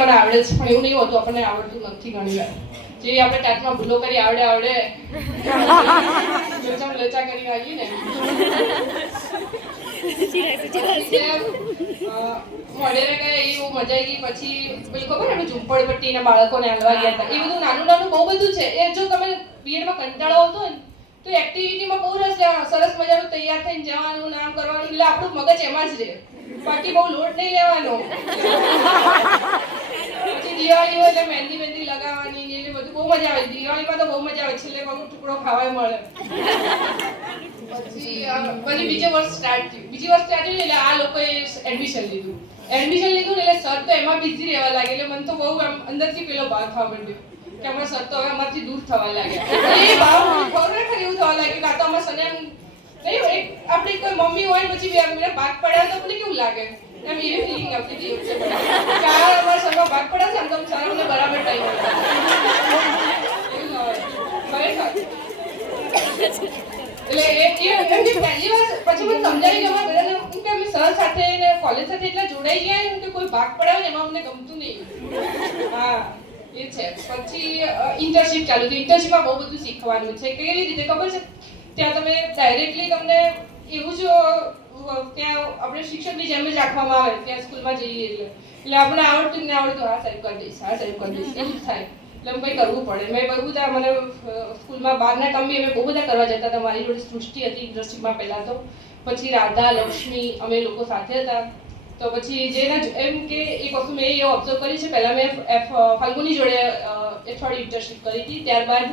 મને આવડે છે પણ એવું નહીં હોતું, આપણને આવડતું નથી ઘણી વાર. જેવી આપણે ટાટમાં ભૂલો કરી આવડે લોચા કરી આવીએ ને મોઢેરે ગયા એ બહુ મજા આવી ગઈ. પછી પેલું ખબર આપણે ઝૂંપડપટ્ટીના બાળકોને હાલવા ગયા હતા, એ બધું નાનું બહુ બધું છે. એ જો તમે બીએડમાં કંટાળો આવતો હોય ને તો એક્ટિવિટીમાં બહુ રસ લેવાનો, સરસ મજાનું તૈયાર થઈને જવાનું, નામ કરવાનું, એટલે આપણું મગજ એમાં જ રહે. બાકી બહુ લોડ નહીં લેવાનો. પછી દિવાળી હોય એટલે મહેંદી લગાવવાની ને એટલે બધું બહુ મજા આવે. દિવાળીમાં તો બહુ મજા આવે, છેલ્લે બહુ ટુકડો ખાવા મળે. પછી બીજું વર્ષ સ્ટાર્ટ થયું એટલે આ લોકોએ એડમિશન લીધું ને એટલે સર તો એમાં બિઝી રહેવા લાગે. એટલે મને તો બહુ અંદરથી પેલો ભાવ થવા માંડ્યો કે અમારા સર તો હવે અમારથી દૂર થવા લાગ્યા. એ ભાવ ખરેખર એવું થવા લાગ્યું કે આ તો અમારા સને નહીં એક આપણી કોઈ મમ્મી હોય પછી ભાગ પડ્યા તો મને કેવું લાગે, એમ એવી ફિલિંગ આવતી હતી કે અમારા સરમાં ભાગ પડ્યા છે આમ તો સર અમને બરાબર ટાઈમ એટલે પહેલી વાર પછી મને સમજાવી કે અમારા બધાને કે અમે સર સાથે ને કોલેજ સાથે એટલા જોડાઈ ગયા કે કોઈ ભાગ પડાવે ને એમાં અમને ગમતું નહીં. હા એ છે. પછી ઇન્ટર્નશિપ ચાલુ થઈ. ઇન્ટર્નશિપમાં બહુ બધું શીખવાનું છે. કેવી રીતે ખબર છે, ત્યાં તમે ડાયરેક્ટલી તમને એવું જ ત્યાં આપણે શિક્ષકની જેમ જ રાખવામાં આવે ત્યાં સ્કૂલમાં જઈએ એટલે આપણે આવડતું ને આવડતું હા સાહેબ કરી દઈશ એવું જ થાય. એટલે કંઈ કરવું પડે. મેં બહુ બધા મને સ્કૂલમાં બહારના કામ બી અમે બહુ બધા કરવા જતા હતા. મારી જોડે સૃષ્ટિ હતી ઇન્ટર્નશિપમાં પહેલાં તો, પછી રાધા, લક્ષ્મી અમે લોકો સાથે હતા. તો પછી જેના એમ કે એક વસ્તુ મેં એ ઓબ્ઝર્વ કરી છે, પહેલાં મેં ફાલ્ગુની જોડે અઠવાડિયું ઇન્ટર્નશિપ કરી હતી, ત્યારબાદ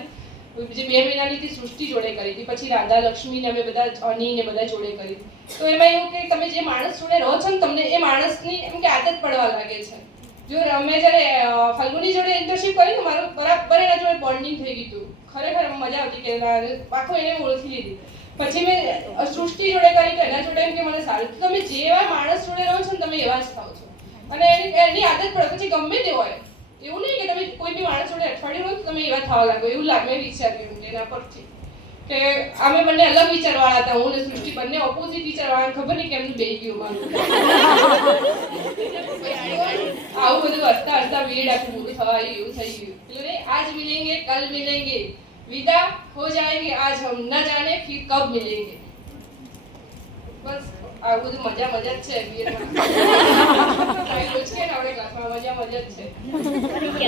જે 2 મહિનાની સૃષ્ટિ જોડે કરી હતી, પછી રાધા, લક્ષ્મી ને અમે બધા અની ને બધા જોડે કરી. તો એમાં એવું કે તમે જે માણસ જોડે રહો છો ને તમને એ માણસની એમ કે આદત પડવા લાગે છે. જો અમે જ્યારે ફાલ્ગુની જોડે ઇન્ટર્નશિપ કરી તો મારું બરાબર એના જોડે બોન્ડિંગ થઈ ગયું હતું. ખરેખર મજા આવતી કે આખો એને ઓળખી લીધી. પછી મેં સૃષ્ટિ જોડે કરી તો એના જોડે એમ કે મને સારું. તમે જેવા માણસ જોડે રહો છો ને તમે એવા જ થાવ છો અને એની આદત પડે. પછી ગમે તે હોય એવું નહીં કે તમે કોઈ બી માણસ જોડે અઠવાડિયું રહો તો તમે એવા થવા લાગો. એવું લાગે વિચાર્યું એના પરથી કે અમે બંને અલગ વિચારવાળા હતા. હું ને સૃષ્ટિ બંને ઓપોઝિટ વિચારવાળા. ખબર નહીં કેમનું બેહી ગયું મારું. આવું બધું હસતા વેડ આખું મોટું થવા એવું થઈ ગયું. એટલે આજ મિલેંગે કલ મિલેંગે, વિદા હો જાएंगे आज हम न जाने फिर कब मिलेंगे. બસ આવું બધું મજા જ છે બીએડમાં. રોજ કે ને આપણે ક્લાસમાં મજા જ છે.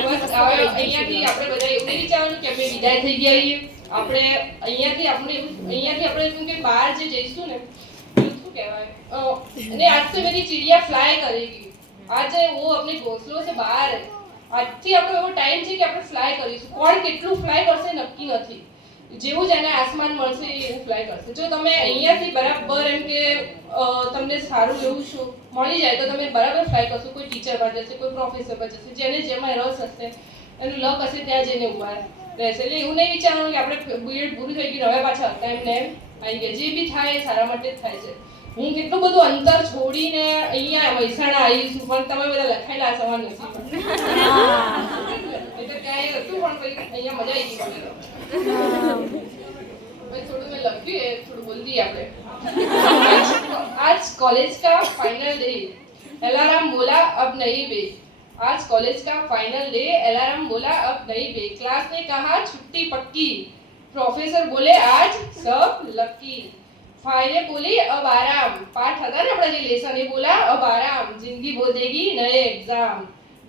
બસ હવે અહીંયાથી આપણે બધા એવું નહીં વિચારવાનું કે અમે વિદાય થઈ ગયા છીએ. આપણે અહીંયાથી આપણે એમ કે બહાર જે જઈશું ને શું કહેવાય અને આજ તો મેરી ચિડિયા ફ્લાય કરેગી. आज वो अपने घोंसलों से बाहर है. આજથી આપણો એવો ટાઈમ છે કે આપણે ફ્લાય કરીશું. કોણ કેટલું ફ્લાય કરશે નક્કી નથી. જેવું જ એને આસમાન મળશે એવું ફ્લાય કરશે. જો તમે અહીંયાથી બરાબર એમ કે તમને સારું એવું શું મળી જાય તો તમે બરાબર ફ્લાય કરશો. કોઈ ટીચર બની જશે, કોઈ પ્રોફેસર બની જશે, જેને જેમાં રસ હશે એનું લક હશે ત્યાં જઈને ઉભા રહેશે. એટલે એવું નહીં વિચારવાનું કે આપણે બીએડ પૂરું થઈ ગયું હવે પાછા હતા એમને આવી ગયા. જે બી થાય એ સારા માટે જ થાય છે. હું કેટલું બધું અંતર છોડીને અહીંયા મહેસાણા આવી છું પણ તમે બધા લખાયેલા સવાલ નથી. એટલે ત્યાં હતું પણ પછી અહીંયા મજા આવી ગઈ. થોડું મેં લખ્યું એ થોડું બોલ દઈએ આપણે. आज कॉलेज का फाइनल डे, अलार्म बोला अब नहीं बे. आज कॉलेज का फाइनल डे, अलार्म बोला अब नहीं बे. क्लास ने कहा छुट्टी पक्की, प्रोफेसर बोले आज सब लकी. फायरे बोली अब आराम. पाठ था ना अपना ये लेसन, ये बोला अब आराम. जिंदगी बो देगी नए एग्जाम.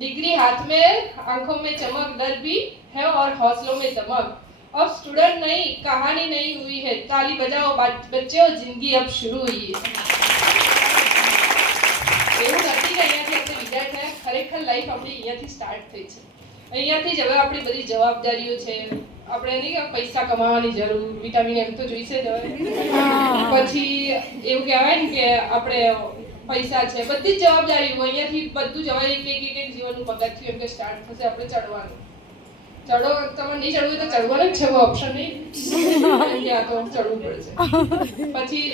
डिग्री हाथ में, आंखों में चमक, डर भी है और हौसलों में दमक. अब स्टूडेंट नहीं, कहानी नहीं हुई है. ताली बजाओ बच्चे, और जिंदगी अब शुरू हुई है. એવું નથી કે અહીંયાથી આપણે વિદાય થયા. ખરેખર લાઈફ આપણી અહીંયાથી સ્ટાર્ટ થઈ છે. અહીંયાથી જ હવે આપણી બધી જવાબદારીઓ છે. આપણે નહીં કે પૈસા કમાવાની જરૂર, વિટામિન એમ તો જોઈશે જ હવે. પછી એવું કહેવાય ને કે આપણે પૈસા છે, બધી જ જવાબદારીઓ અહીંયાથી બધું જવાય. એક જીવનનું પગથિયું એમ કે સ્ટાર્ટ થશે. આપણે ચડવાનું. ચડો તમારે નહીં ચડવું તો ચડવાનું જ છે, ઓપ્શન નહીં. ત્યાં તો ચડવું પડશે. પછી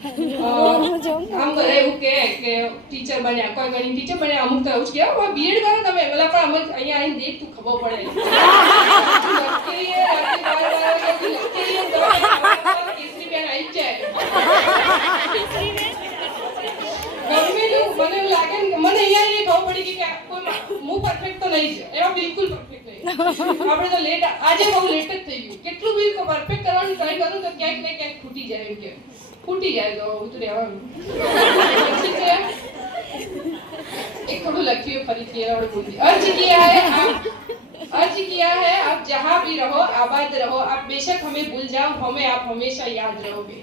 આમ કરે એવું કે ટીચર બન્યા, કોઈ ગણી ટીચર બન્યા, અમુક તો એવું જ કે બીએડ કરો તમે. પેલા પણ અમે અહીંયા આવીને દેખ તું ખબર પડે. કેસરી બેન આવી જ જાય. ગમે મને એવું લાગે ને મને અહીંયા એ ખબર પડી કે કોઈ નહીં જ, એમાં બિલકુલ પરફેક્ટ નહીં. આપણે તો લેટ, આજે બહુ લેટ જ થઈ ગયું. કેટલું બી પરફેક્ટ કરવાની ટ્રાય કરું તો ક્યાંક ને ક્યાંક ખૂટી જાય. એમ કે ફૂટી જાય તો બધું રહેવાનું. एक थोड़ा लक्ष्य फरीથી और बोली अर्ज किया है आप जहां भी रहो आबाद रहो आप बेशक हमें भूल जाओ हमें आप हमेशा याद रहोगे.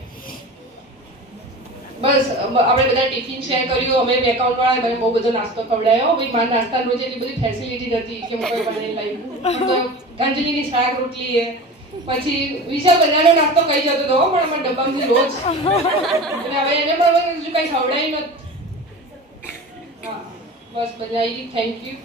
बस આપણે બધા ટિફિન શેર કર્યું. અમે બે એકાઉન્ટ વાળા મને બહુ બધો નાસ્તો ખવડાયો. ભાઈ મારા નાસ્તા રોજ એટલી બધી ફેસિલિટી નથી કે હું કોઈ બને લાવી. તો ગાંજલીની શાક રોટલી એ પછી વિશાલ બધાનો નાસ્તો કહી જતો હતો પણ અમારા ડબ્બામાંથી રોજ. અને હવે એને પણ કઈ ખવડાવી નથી. બસ બધાઈ થેન્ક યુ.